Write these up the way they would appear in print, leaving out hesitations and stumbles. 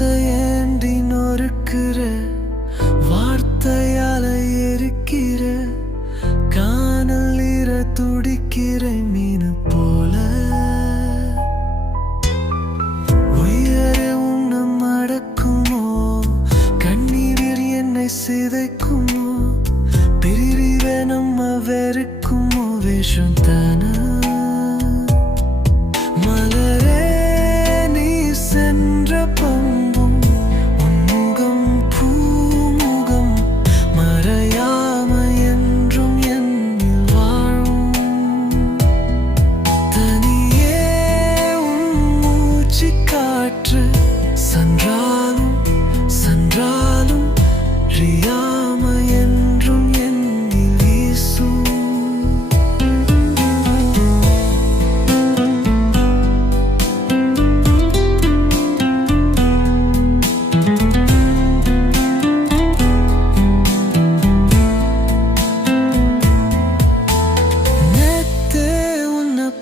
மனசை ஏண்டி நொறுக்குற, வார்த்தையால எரிக்கிற, காணல் நீர துடிக்கிற மீனு போல. உயிரே உன்னை மடக்குமோ, கண்ணீரில் என்னை சிதைக்குமோ, பிரிவே நம்ம வெறுக்குமோ, விஷம் தானா? மலரே நீ சென்ற பம்பும் உன்முகம் பூமுகம் மறையாம என்றும் என்னில் வாழும். தனியே உன் மூச்சு காற்று சென்றாலும் சென்றாலும் ரியாம என்றும் என்னில் வீசும்.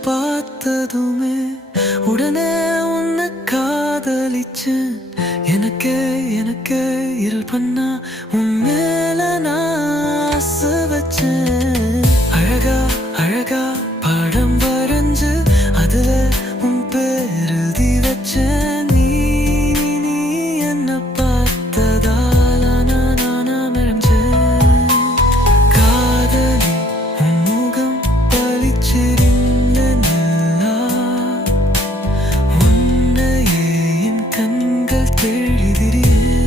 பார்த்ததுமே உடனே உன்னை காதலிச்சேன். எனக்கு எனக்கு இருள் பண்ணா உன் மேல நான் ஆசை வச்சேன். அழகா அழகா படம் வரைஞ்சு அதுல உன் பேருதி வச்சேன். நீ என்ன பார்த்ததால நானா மறைஞ்சேன். காதலி உன் முகம் பளிச்சிரு, கண்கள் தெளிதிரியே